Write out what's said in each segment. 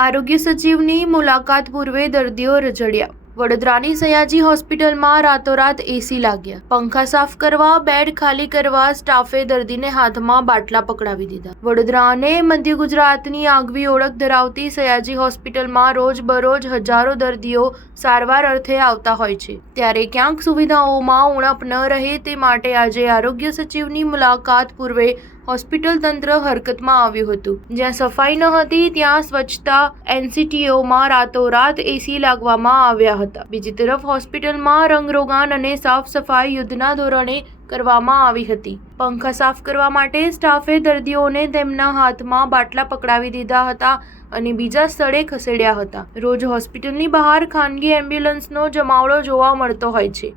આરોગ્ય સચિવની મુલાકાત પૂર્વે દર્દીઓ રજડ્યા। વડોદરાની સયાજી હોસ્પિટલમાં રાતોરાત એસી લાગ્યા। પંખા સાફ કરવા, બેડ ખાલી કરવા સ્ટાફે દર્દીને હાથમાં બાટલા પકડાવી દીધા। વડોદરા અને મધ્ય ગુજરાતની આગવી ઓળખ ધરાવતી સયાજી હોસ્પિટલમાં રોજબરોજ હજારો દર્દીઓ સારવાર અર્થે આવતા હોય છે, ત્યારે ક્યાંક સુવિધાઓમાં ઉણપ ન રહે તે માટે આજે આરોગ્ય સચિવની મુલાકાત પૂર્વે હોસ્પિટલ તંત્ર હરકતમાં આવ્યું હતું। જ્યાં સફાઈ ન હતી ત્યાં સ્વચ્છતા એનસીટીઓમાં રાતોરાત એસી લાગવામાં આવ્યા હતા। બીજી તરફ હોસ્પિટલમાં રંગરોગાન અને સાફ સફાઈ યુદ્ધના ધોરણે કરવામાં આવી હતી। પંખા સાફ કરવા માટે સ્ટાફે દર્દીઓને તેમના હાથમાં બાટલા પકડાવી દીધા હતા અને બીજા સ્થળે ખસેડ્યા હતા। રોજ હોસ્પિટલની બહાર ખાનગી એમ્બ્યુલન્સનો જમાવડો જોવા મળતો હોય છે,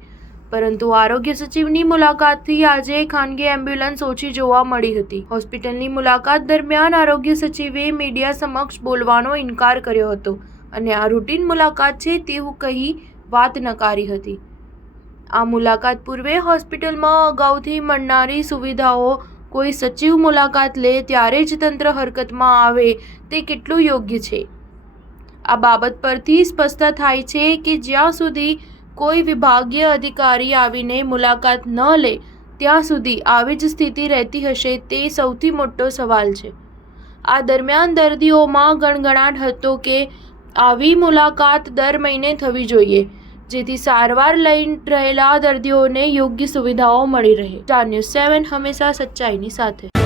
પરંતુ આરોગ્ય સચિવની મુલાકાતથી આજે ખાનગી એમ્બ્યુલન્સ ઓછી જોવા મળી હતી। હોસ્પિટલની મુલાકાત દરમિયાન આરોગ્ય સચિવે મીડિયા સમક્ષ બોલવાનો ઇનકાર કર્યો હતો અને આ રૂટીન મુલાકાત છે તેવું કહી વાત નકારી હતી। આ મુલાકાત પૂર્વે હોસ્પિટલમાં અગાઉથી મળનારી સુવિધાઓ કોઈ સચિવ મુલાકાત લે ત્યારે જ તંત્ર હરકતમાં આવે તે કેટલું યોગ્ય છે? આ બાબત પરથી સ્પષ્ટ થાય છે કે જ્યાં સુધી કોઈ વિભાગીય અધિકારી આવીને મુલાકાત ન લે ત્યાં સુધી આવી જ સ્થિતિ રહેતી હશે તે સૌથી મોટો સવાલ છે। આ દરમિયાન દર્દીઓમાં ગણગણાટ હતો કે આવી મુલાકાત દર મહિને થવી જોઈએ, જેથી સારવાર લઈ રહેલા દર્દીઓને યોગ્ય સુવિધાઓ મળી રહે। સ્ટાર ન્યૂઝ 7 હંમેશા સચ્ચાઈની સાથે।